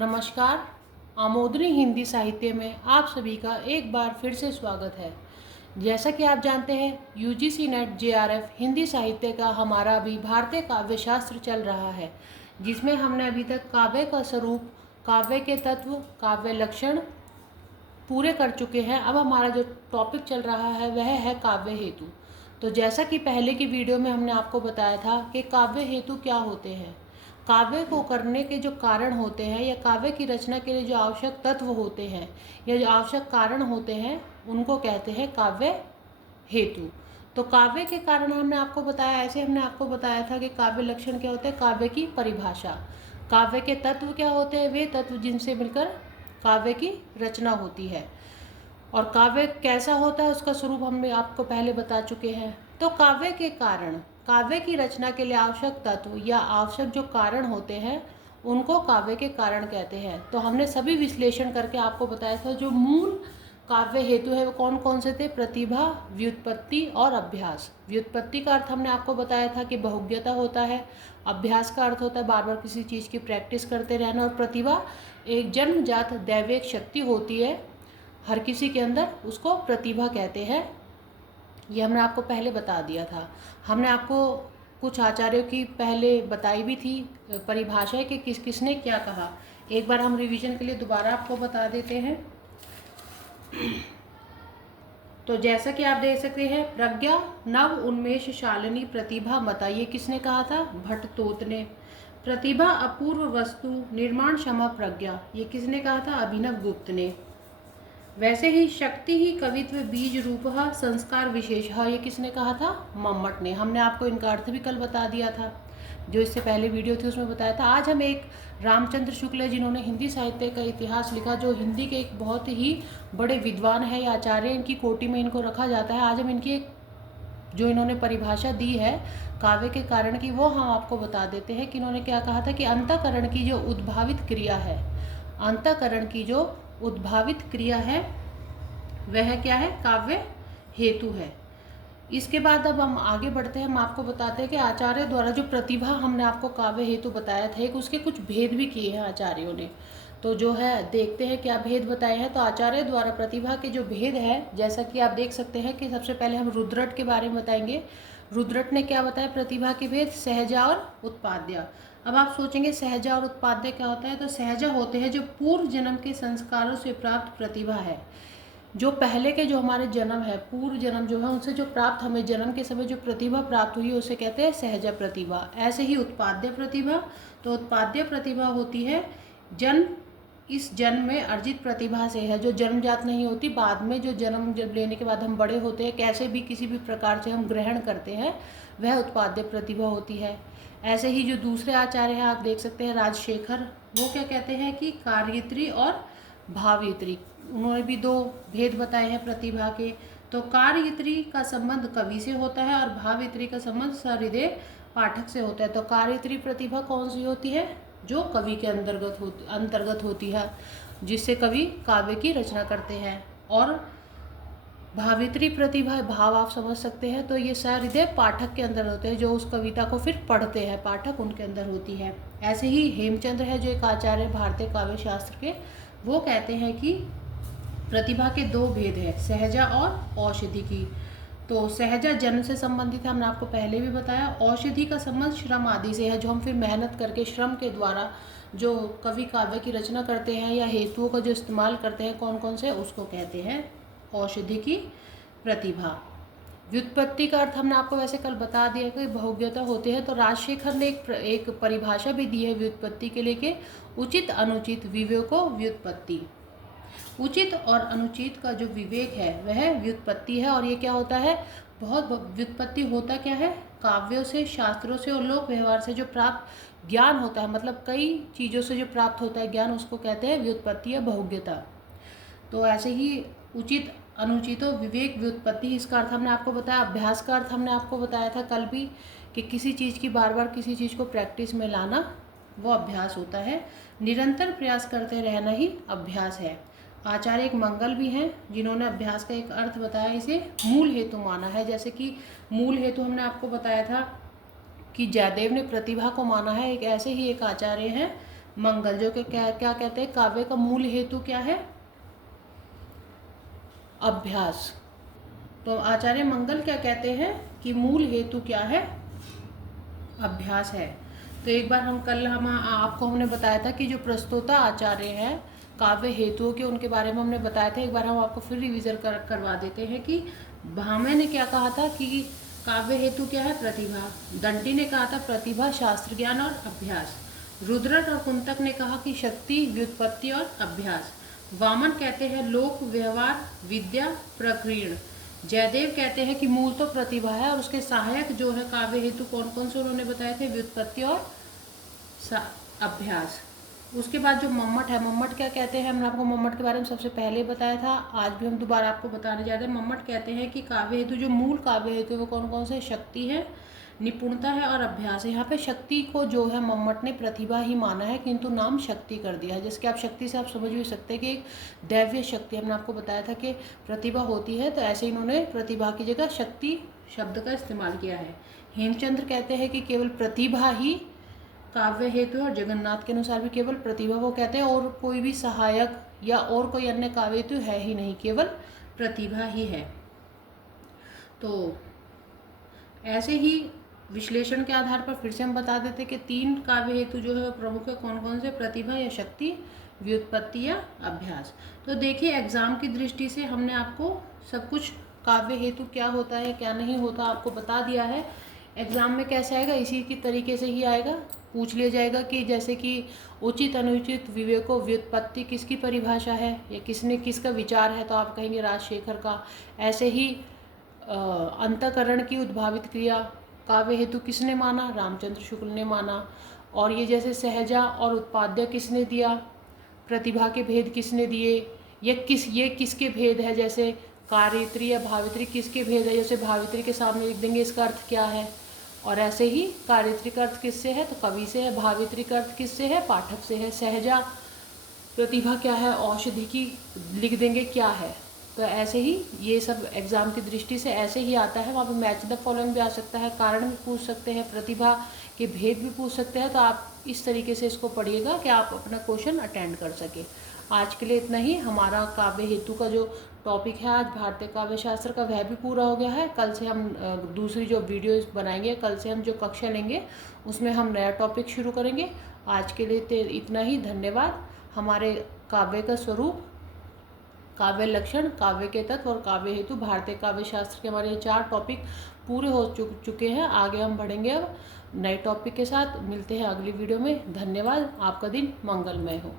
नमस्कार। आमोदनी हिंदी साहित्य में आप सभी का एक बार फिर से स्वागत है। जैसा कि आप जानते हैं, यूजीसी नेट जेआरएफ हिंदी साहित्य का हमारा अभी भारतीय काव्य शास्त्र चल रहा है, जिसमें हमने अभी तक काव्य का स्वरूप, काव्य के तत्व, काव्य लक्षण पूरे कर चुके हैं। अब हमारा जो टॉपिक चल रहा है वह है काव्य हेतु। तो जैसा कि पहले की वीडियो में हमने आपको बताया था कि काव्य हेतु क्या होते हैं, काव्य को करने के जो कारण होते हैं या काव्य की रचना के लिए जो आवश्यक तत्व होते हैं या जो आवश्यक कारण होते हैं, उनको कहते हैं काव्य हेतु। तो काव्य के कारण हमने आपको बताया, ऐसे हमने आपको बताया था कि काव्य लक्षण क्या होते हैं, काव्य की परिभाषा, काव्य के तत्व क्या होते हैं, वे तत्व जिनसे मिलकर काव्य की रचना होती है, और काव्य कैसा होता है उसका स्वरूप हमने आपको पहले बता चुके हैं। तो काव्य के कारण, काव्य की रचना के लिए आवश्यक तत्व या आवश्यक जो कारण होते हैं उनको काव्य के कारण कहते हैं। तो हमने सभी विश्लेषण करके आपको बताया था जो मूल काव्य हेतु है वो कौन कौन से थे, प्रतिभा, व्युत्पत्ति और अभ्यास। व्युत्पत्ति का अर्थ हमने आपको बताया था कि बहुज्ञता होता है, अभ्यास का अर्थ होता है बार बार किसी चीज़ की प्रैक्टिस करते रहना, और प्रतिभा एक जन्मजात दैविक शक्ति होती है हर किसी के अंदर, उसको प्रतिभा कहते हैं। ये हमने आपको पहले बता दिया था। हमने आपको कुछ आचार्यों की पहले बताई भी थी परिभाषा कि किस किसने क्या कहा। एक बार हम रिवीजन के लिए दोबारा आपको बता देते हैं। तो जैसा कि आप देख सकते हैं, प्रज्ञा नव उन्मेष शालिनी प्रतिभा मता, ये किसने कहा था, भट्टतोत ने। प्रतिभा अपूर्व वस्तु निर्माण क्षमा प्रज्ञा, ये किसने कहा था, अभिनव गुप्त ने। वैसे ही शक्ति ही कवित्व बीज रूप संस्कार विशेष, ये किसने कहा था, मम्मट ने। हमने आपको इनका अर्थ भी कल बता दिया था, जो इससे पहले वीडियो थी उसमें बताया था। आज हम एक रामचंद्र शुक्ल जिन्होंने हिंदी साहित्य का इतिहास लिखा, जो हिंदी के एक बहुत ही बड़े विद्वान है या आचार्य, इनकी कोटि में इनको रखा जाता है। आज हम इनकी एक जो इन्होंने परिभाषा दी है काव्य के कारण की, वो हम आपको बता देते हैं कि इन्होंने क्या कहा था कि अंतःकरण की जो उद्भावित क्रिया है, अंतःकरण की जो उद्भावित क्रिया है वह क्या है, काव्य हेतु है। इसके बाद अब हम आगे बढ़ते हैं, हम आपको बताते हैं कि आचार्य द्वारा जो प्रतिभा हमने आपको काव्य हेतु बताया था, एक उसके कुछ भेद भी किए हैं आचार्यों ने। तो जो है देखते हैं क्या भेद बताए हैं। तो आचार्य द्वारा प्रतिभा के जो भेद है, जैसा कि आप देख सकते हैं कि सबसे पहले हम रुद्रट के बारे में बताएंगे। रुद्रट ने क्या बताया प्रतिभा के भेद, सहजा और उत्पाद्य। अब आप सोचेंगे सहजा और उत्पाद्य क्या होता है, तो सहजा होते हैं जो पूर्व जन्म के संस्कारों से प्राप्त प्रतिभा है, जो पहले के जो हमारे जन्म है, पूर्व जन्म जो है उनसे जो प्राप्त हमें जन्म के समय जो प्रतिभा प्राप्त हुई है उसे कहते हैं सहजा प्रतिभा। ऐसे ही उत्पाद्य प्रतिभा, तो उत्पाद्य प्रतिभा होती है जन्म, इस जन्म में अर्जित प्रतिभा से है, जो जन्मजात नहीं होती, बाद में जो जन्म जब लेने के बाद हम बड़े होते हैं, कैसे भी किसी भी प्रकार से हम ग्रहण करते हैं, वह उत्पाद्य प्रतिभा होती है। ऐसे ही जो दूसरे आचार्य हैं आप देख सकते हैं राजशेखर, वो क्या कहते हैं कि कार्यत्री और भावयित्री, उन्होंने भी दो भेद बताए हैं प्रतिभा के। तो कार्ययित्री का संबंध कवि से होता है और भावयित्री का संबंध सहृदय पाठक से होता है। तो कार्ययित्री प्रतिभा कौन सी होती है, जो कवि के अंतर्गत होती है, जिससे कवि काव्य की रचना करते हैं। और भावयित्री प्रतिभा, भाव आप समझ सकते हैं, तो ये सहृदय पाठक के अंदर होते हैं, जो उस कविता को फिर पढ़ते हैं पाठक, उनके अंदर होती है। ऐसे ही हेमचंद्र है जो एक आचार्य भारतीय काव्य शास्त्र के, वो कहते हैं कि प्रतिभा के दो भेद है, सहजा और औषधि की। तो सहजा जन्म से संबंधित है, हमने आपको पहले भी बताया। औषधि का संबंध श्रम आदि से है, जो हम फिर मेहनत करके श्रम के द्वारा जो कवि काव्य की रचना करते हैं या हेतुओं का जो इस्तेमाल करते हैं कौन कौन से, उसको कहते हैं औषधि की प्रतिभा। व्युत्पत्ति का अर्थ हमने आपको वैसे कल बता दिया कि बहुज्ञता होते हैं। तो राजशेखर ने एक परिभाषा भी दी है व्युत्पत्ति के लिए कि उचित अनुचित विवेको व्युत्पत्ति। उचित और अनुचित का जो विवेक है वह व्युत्पत्ति है। और ये क्या होता है, बहुत व्युत्पत्ति होता क्या है, काव्यों से, शास्त्रों से और लोक व्यवहार से जो प्राप्त ज्ञान होता है, मतलब कई चीज़ों से जो प्राप्त होता है ज्ञान, उसको कहते हैं व्युत्पत्ति या बहुज्ञता। तो ऐसे ही उचित अनुचितो विवेक व्युत्पत्ति, इसका अर्थ हमने आपको बताया। अभ्यास का अर्थ हमने आपको बताया था कल भी कि किसी चीज़ की बार बार किसी चीज़ को प्रैक्टिस में लाना, वो अभ्यास होता है। निरंतर प्रयास करते रहना ही अभ्यास है। आचार्य एक मंगल भी हैं जिन्होंने अभ्यास का एक अर्थ बताया, इसे मूल हेतु माना है। जैसे कि मूल हेतु हमने आपको बताया था कि जयदेव ने प्रतिभा को माना है, एक ऐसे ही एक आचार्य हैं मंगल, जो कि क्या क्या कहते हैं, काव्य का मूल हेतु क्या है? अभ्यास। तो आचार्य मंगल क्या कहते हैं कि मूल हेतु क्या है? अभ्यास है। तो एक बार हम आपको हमने बताया था कि जो प्रस्तोता आचार्य हैं काव्य हेतुओं के, उनके बारे में हमने बताया था। एक बार हम आपको फिर रिवीजन करवा देते हैं कि भामह ने क्या कहा था कि काव्य हेतु क्या है? प्रतिभा। दंडी ने कहा था प्रतिभा, शास्त्र ज्ञान और अभ्यास। रुद्रट और कुंतक ने कहा कि शक्ति, व्युत्पत्ति और अभ्यास। वामन कहते हैं लोक, व्यवहार, विद्या, प्रकीर्ण। जयदेव कहते हैं कि मूल तो प्रतिभा है और उसके सहायक जो है काव्य हेतु कौन कौन से उन्होंने बताए थे? व्युत्पत्ति और अभ्यास। उसके बाद जो मम्मट है, मम्मट क्या कहते हैं? हमने आपको मम्मट के बारे में सबसे पहले बताया था, आज भी हम दोबारा आपको बताने जा रहे हैं। मम्मट कहते हैं कि काव्य हेतु, जो मूल काव्य हेतु वो कौन कौन से? शक्ति है, निपुणता है और अभ्यास है। यहाँ पे शक्ति को जो है मम्मट ने प्रतिभा ही माना है, किंतु नाम शक्ति कर दिया है। जिसके आप शक्ति से आप समझ भी सकते हैं कि एक दैव्य शक्ति, हमने आपको बताया था कि प्रतिभा होती है, तो ऐसे इन्होंने प्रतिभा की जगह शक्ति शब्द का इस्तेमाल किया है। हेमचंद्र कहते हैं कि केवल प्रतिभा ही काव्य हेतु, और जगन्नाथ के अनुसार भी केवल प्रतिभा को कहते हैं, और कोई भी सहायक या और कोई अन्य काव्य हेतु है ही नहीं, केवल प्रतिभा ही है। तो ऐसे ही विश्लेषण के आधार पर फिर से हम बता देते कि 3 काव्य हेतु जो है प्रमुख है। कौन कौन से? प्रतिभा या शक्ति, व्युत्पत्ति या अभ्यास। तो देखिए एग्जाम की दृष्टि से हमने आपको सब कुछ काव्य हेतु क्या होता है क्या नहीं होता आपको बता दिया है। एग्जाम में कैसे आएगा? इसी की तरीके से ही आएगा। पूछ लिया जाएगा कि जैसे कि उचित, अनुचित, विवेको, व्युत्पत्ति किसकी परिभाषा है या किसने किसका विचार है, तो आप कहेंगे राजशेखर का। ऐसे ही अंतःकरण की उद्भावित क्रिया काव्य हेतु किसने माना? रामचंद्र शुक्ल ने माना। और ये जैसे सहजा और उत्पाद्य किसने दिया? प्रतिभा के भेद किसने दिए? ये किसके भेद है? जैसे कार्यत्री या भावित्री किसके भेद है? जैसे भावित्री के सामने लिख देंगे इसका अर्थ क्या है। और ऐसे ही कार्यत्री का अर्थ किससे है? तो कवि से है। भावित्री का अर्थ किससे है? पाठक से है। सहजा प्रतिभा क्या है? औषधि की लिख देंगे क्या है। तो ऐसे ही ये सब एग्जाम की दृष्टि से ऐसे ही आता है। वहाँ पे मैच द फॉलोइंग भी आ सकता है, कारण भी पूछ सकते हैं, प्रतिभा के भेद भी पूछ सकते हैं। तो आप इस तरीके से इसको पढ़िएगा कि आप अपना क्वेश्चन अटेंड कर सके। आज के लिए इतना ही। हमारा काव्य हेतु का जो टॉपिक है आज भारतीय काव्य शास्त्र का, वह भी पूरा हो गया है। कल से हम दूसरी जो वीडियोस बनाएंगे, कल से हम जो कक्षा लेंगे उसमें हम नया टॉपिक शुरू करेंगे। आज के लिए इतना ही। धन्यवाद। हमारे काव्य का स्वरूप, काव्य लक्षण, काव्य के तत्व और काव्य हेतु, भारतीय काव्य शास्त्र के हमारे ये 4 टॉपिक पूरे हो चुके हैं। आगे हम बढ़ेंगे अब नए टॉपिक के साथ। मिलते हैं अगली वीडियो में। धन्यवाद। आपका दिन मंगलमय हो।